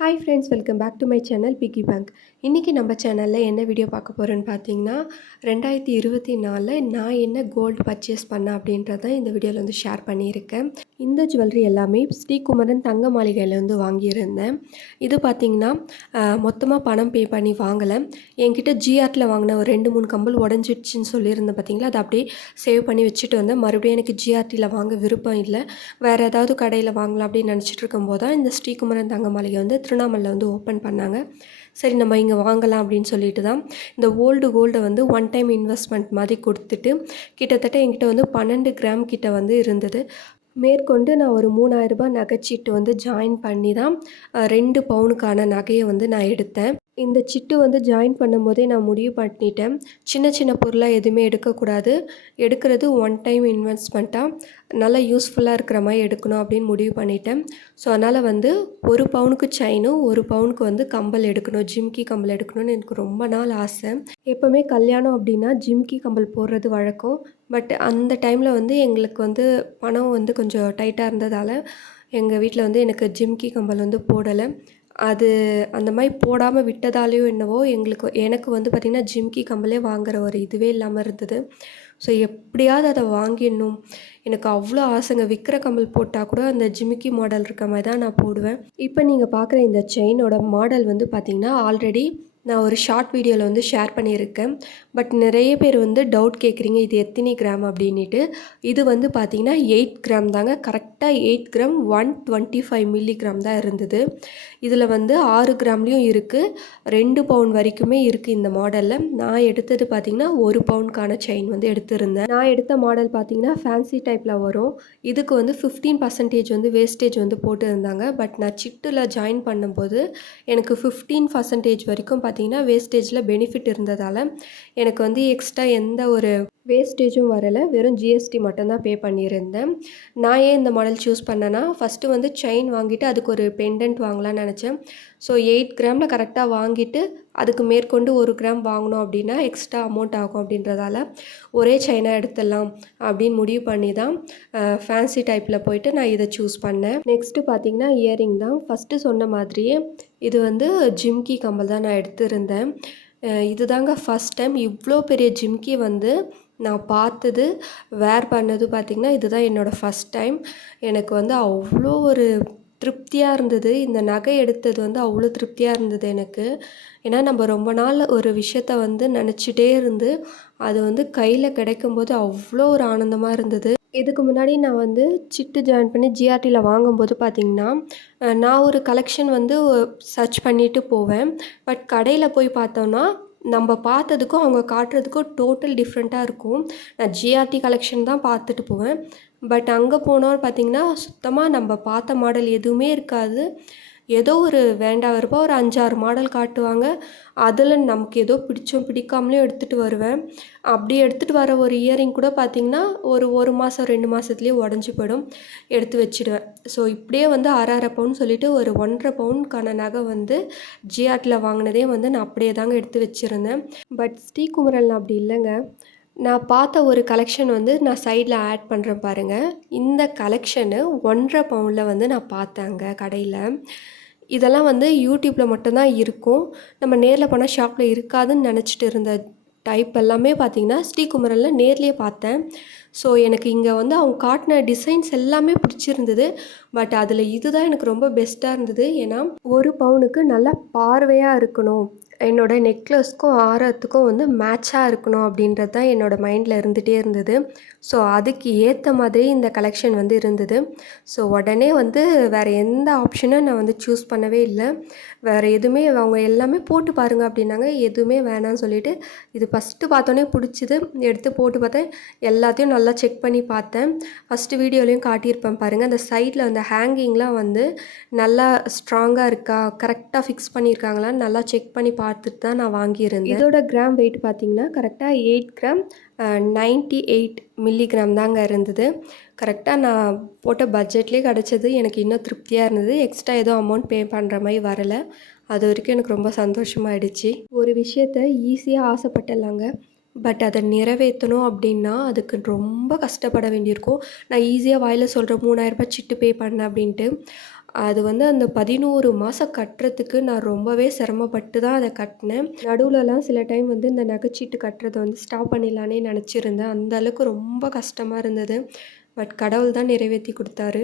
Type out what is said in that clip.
Hi friends welcome back to my channel piggy bank இன்றைக்கி நம்ம சேனலில் என்ன வீடியோ பார்க்க போகிறோன்னு பார்த்தீங்கன்னா ரெண்டாயிரத்தி இருபத்தி நாலில் நான் என்ன கோல்டு பர்ச்சேஸ் பண்ணேன் அப்படின்றத இந்த வீடியோவில் வந்து ஷேர் பண்ணியிருக்கேன். இந்த ஜுவல்லரி எல்லாமே ஸ்ரீகுமரன் தங்க மாளிகையிலேருந்து வாங்கியிருந்தேன். இது பார்த்திங்கன்னா மொத்தமாக பணம் பே பண்ணி வாங்கலை. என்கிட்ட ஜிஆர்டில் வாங்கின ஒரு ரெண்டு மூணு கம்பல் உடஞ்சிடுச்சின்னு சொல்லியிருந்தேன் பார்த்தீங்களா? அதை அப்படியே சேவ் பண்ணி வச்சுட்டு வந்தேன். மறுபடியும் எனக்கு ஜிஆர்டியில் வாங்க விருப்பம் இல்லை. வேறு ஏதாவது கடையில் வாங்கலாம் அப்படின்னு நினச்சிட்டு இருக்கும்போது தான் இந்த ஸ்ரீகுமரன் தங்க மாளிகை வந்து திருவண்ணாமலையில் வந்து ஓப்பன் பண்ணாங்க. சரி நம்ம இங்கே வாங்கலாம் அப்படின்னு சொல்லிட்டு தான் இந்த ஓல்டு கோல்டை வந்து ஒன் டைம் இன்வெஸ்ட்மெண்ட் மாதிரி கொடுத்துட்டு கிட்டத்தட்ட என்கிட்ட வந்து பன்னெண்டு கிராம் கிட்ட வந்து இருந்தது. மேற்கொண்டு நான் ஒரு மூணாயிரரூபா நகைச்சீட்டு வந்து ஜாயின் பண்ணி தான் ரெண்டு பவுனுக்கான நகையை வந்து நான் எடுத்தேன். இந்த சிட்டு வந்து ஜாயின் பண்ணும்போதே நான் முடிவு பண்ணிட்டேன். சின்ன சின்ன பொருளாக எதுவுமே எடுக்கக்கூடாது. எடுக்கிறது ஒன் டைம் இன்வெஸ்ட்மெண்ட்டாக நல்லா யூஸ்ஃபுல்லாக இருக்கிற மாதிரி எடுக்கணும் அப்படின்னு முடிவு பண்ணிட்டேன். ஸோ அதனால் வந்து ஒரு பவுனுக்கு செயினும் ஒரு பவுனுக்கு வந்து கம்பல் எடுக்கணும். ஜிம்கி கம்பல் எடுக்கணும்னு எனக்கு ரொம்ப நாள் ஆசை. எப்போவுமே கல்யாணம் அப்படின்னா ஜிம்கி கம்பல் போடுறது வழக்கம். பட் அந்த டைமில் வந்து எங்களுக்கு வந்து பணம் வந்து கொஞ்சம் டைட்டாக இருந்ததால் எங்கள் வீட்டில் வந்து எனக்கு ஜிம்கி கம்பல் வந்து போடலை. அது அந்த மாதிரி போடாமல் விட்டதாலேயோ என்னவோ எங்களுக்கு எனக்கு வந்து பார்த்திங்கன்னா ஜிம்கி கம்பலே வாங்குற ஒரு இதுவே இல்லாமல் இருந்தது. ஸோ எப்படியாவது அதை வாங்கிடணும். எனக்கு அவ்வளோ ஆசைங்க. விற்கிற கம்பல் போட்டால் கூட அந்த ஜிமிக்கி மாடல் இருக்க மாதிரி தான் நான் போடுவேன். இப்போ நீங்கள் பார்க்குற இந்த செயினோட மாடல் வந்து பார்த்திங்கன்னா ஆல்ரெடி நான் ஒரு ஷார்ட் வீடியோவில் வந்து ஷேர் பண்ணியிருக்கேன். பட் நிறைய பேர் வந்து டவுட் கேட்குறீங்க இது எத்தனை கிராம் அப்படின்ட்டு இது வந்து பார்த்திங்கன்னா எயிட் கிராம் தாங்க. கரெக்டாக eight gram one twenty five milligram தான் இருந்தது. இதில் வந்து ஆறு கிராம்லேயும் இருக்குது ரெண்டு பவுன் வரைக்குமே இருக்குது இந்த மாடலில் நான் எடுத்தது பார்த்திங்கன்னா ஒரு பவுனுக்கான செயின் வந்து எடுத்திருந்தேன். நான் எடுத்த மாடல் பார்த்திங்கன்னா ஃபேன்சி டைப்பில் வரும். இதுக்கு வந்து ஃபிஃப்டீன் பர்சன்டேஜ் வந்து வேஸ்டேஜ் வந்து போட்டு இருந்தாங்க பட் நான் சிட்டில் ஜாயின் பண்ணும்போது எனக்கு ஃபிஃப்டீன் பர்சன்டேஜ் வரைக்கும் பார்த்தீங்கன்னா வேஸ்டேஜில் பெனிஃபிட் இருந்ததால் எனக்கு வந்து எக்ஸ்ட்ரா எந்த ஒரு வேஸ்டேஜும் வரலை. வெறும் ஜிஎஸ்டி மட்டும்தான் பே பண்ணியிருந்தேன். நான் ஏன் இந்த மாடல் சூஸ் பண்ணேன்னா ஃபஸ்ட்டு வந்து செயின் வாங்கிட்டு அதுக்கு ஒரு பெண்டன்ட் வாங்கலாம்னு நினச்சேன். ஸோ எயிட் கிராமில் கரெக்டாக வாங்கிட்டு அதுக்கு மேற்கொண்டு ஒரு கிராம் வாங்கினோம் அப்படின்னா எக்ஸ்ட்ரா அமௌண்ட் ஆகும் அப்படின்றதால ஒரே செயினாக எடுத்துடலாம் அப்படின்னு முடிவு பண்ணி தான் ஃபேன்சி டைப்பில் போயிட்டு நான் இதை சூஸ் பண்ணேன். நெக்ஸ்ட்டு பார்த்தீங்கன்னா இயரிங் தான். ஃபஸ்ட்டு சொன்ன மாதிரியே இது வந்து ஜிம்கி கம்மல் தான் நான் எடுத்திருந்தேன். இது இதுதாங்க ஃபஸ்ட் டைம் இவ்வளோ பெரிய ஜிம்கி வந்து நான் பார்த்தது வேர் பண்ணது பார்த்திங்கன்னா இதுதான் என்னோடய ஃபஸ்ட் டைம் எனக்கு வந்து அவ்வளோ ஒரு திருப்தியாக இருந்தது. இந்த நகை எடுத்தது வந்து அவ்வளோ திருப்தியாக இருந்தது எனக்கு. ஏன்னா நம்ம ரொம்ப நாள் ஒரு விஷயத்த வந்து நினச்சிட்டே இருந்து அது வந்து கையில் கிடைக்கும்போது அவ்வளோ ஒரு ஆனந்தமாக இருந்தது. இதுக்கு முன்னாடி நான் வந்து சிட்டு ஜாயின் பண்ணி ஜிஆர்டியில் வாங்கும்போது பார்த்திங்கன்னா நான் ஒரு கலெக்ஷன் வந்து சர்ச் பண்ணிட்டு போவேன். பட் கடையில் போய் பார்த்தோன்னா நம்ம பார்த்ததுக்கும் அவங்க காட்டுறதுக்கும் டோட்டல் டிஃப்ரெண்ட்டாக இருக்கும். நான் ஜிஆர்டி கலெக்ஷன் தான் பார்த்துட்டு போவேன். பட் அங்கே போனோன்னு பார்த்தீங்கன்னா சுத்தமாக நம்ம பார்த்த மாடல் எதுவுமே இருக்காது. ஏதோ ஒரு வேண்டா வெறுப்பா ஒரு அஞ்சாறு மாடல் காட்டுவாங்க. அதில் நமக்கு ஏதோ பிடிச்சோம் பிடிக்காமலேயும் எடுத்துகிட்டு வருவேன். அப்படி எடுத்துகிட்டு வர ஒரு இயரிங் கூட பார்த்திங்கன்னா ஒரு ஒரு மாதம் ரெண்டு மாதத்துலேயே உடஞ்சி போயிடும். எடுத்து வச்சிடுவேன். ஸோ இப்படியே வந்து அரை அரை பவுன் சொல்லிவிட்டு ஒரு ஒன்றரை பவுனுக்கான நகை வந்து ஜிஆர்டில் வாங்கினதே வந்து நான் அப்படியே தாங்க எடுத்து வச்சுருந்தேன். பட் ஸ்ரீகுமரன் அப்படி இல்லைங்க. நான் பார்த்த ஒரு கலெக்ஷன் வந்து நான் சைடில் ஆட் பண்ணுறேன் பாருங்கள் இந்த கலெக்ஷனு ஒன்றரை பவுனில் வந்து நான் பார்த்தேங்க கடையில். இதெல்லாம் வந்து யூடியூப்பில் மட்டும்தான் இருக்கும். நம்ம நேரில் போனால் ஷாப்பில் இருக்காதுன்னு நினச்சிட்டு இருந்த டைப் எல்லாமே பார்த்தீங்கன்னா ஸ்ரீகுமரனில் நேர்லேயே பார்த்தேன். ஸோ எனக்கு இங்கே வந்து அவங்க காட்டின டிசைன்ஸ் எல்லாமே பிடிச்சிருந்தது. பட் அதில் இதுதான் எனக்கு ரொம்ப பெஸ்ட்டாக இருந்தது. ஏன்னா ஒரு பவுனுக்கு நல்லா பார்வையாக இருக்கணும். என்னோட நெக்லஸ்க்கும் ஆரத்துக்கும் வந்து மேட்சாக இருக்கணும் அப்படின்றது தான் என்னோடய மைண்டில் இருந்துகிட்டே இருந்தது. ஸோ அதுக்கு ஏற்ற மாதிரி இந்த கலெக்ஷன் வந்து இருந்தது. ஸோ உடனே வந்து வேறு எந்த ஆப்ஷனும் நான் வந்து சூஸ் பண்ணவே இல்லை. வேறு எதுவுமே அவங்க எல்லாமே போட்டு பாருங்க அப்படின்னாங்க. எதுவுமே வேணாம்னு சொல்லிட்டு இது ஃபஸ்ட்டு பார்த்தோன்னே பிடிச்சிது. எடுத்து போட்டு பார்த்தேன். எல்லாத்தையும் நல்லா செக் பண்ணி பார்த்தேன். ஃபஸ்ட்டு வீடியோலையும் காட்டியிருப்பேன் பாருங்கள் அந்த சைடில் அந்த ஹேங்கிங்லாம் வந்து நல்லா ஸ்ட்ராங்காக இருக்கா? கரெக்டாக ஃபிக்ஸ் பண்ணியிருக்காங்களான்னு நல்லா செக் பண்ணி பார்த்துட்டு தான் நான் வாங்கியிருந்தேன். இதோட கிராம் வெயிட் பார்த்தீங்கன்னா கரெக்டாக eight gram ninety eight milligram தாங்க இருந்தது. கரெக்டாக நான் போட்ட பட்ஜெட்லேயே கிடச்சது. எனக்கு இன்னும் திருப்தியாக இருந்தது. எக்ஸ்ட்ரா எதுவும் அமௌண்ட் பே பண்ணுற மாதிரி வரலை. அது வரைக்கும் எனக்கு ரொம்ப சந்தோஷமாயிடுச்சு. ஒரு விஷயத்த ஈஸியாக ஆசைப்பட்டலாங்க. பட் அதை நிறைவேற்றணும் அப்படின்னா அதுக்கு ரொம்ப கஷ்டப்பட வேண்டியிருக்கும். நான் ஈஸியாக வாயில் சொல்கிற மூணாயிரரூபா சிட்டு பே பண்ணேன் அப்படின்ட்டு. அது வந்து அந்த பதினோரு மாதம் கட்டுறதுக்கு நான் ரொம்பவே சிரமப்பட்டு தான் அதை கட்டினேன். நடுவுலலாம் சில டைம் வந்து இந்த நகைச்சீட்டு கட்டுறதை வந்து ஸ்டாப் பண்ணிடலான்னே நினச்சிருந்தேன் அந்த அளவுக்கு ரொம்ப கஷ்டமாக இருந்தது. பட் கடவுள் தான் நிறைவேற்றி கொடுத்தாரு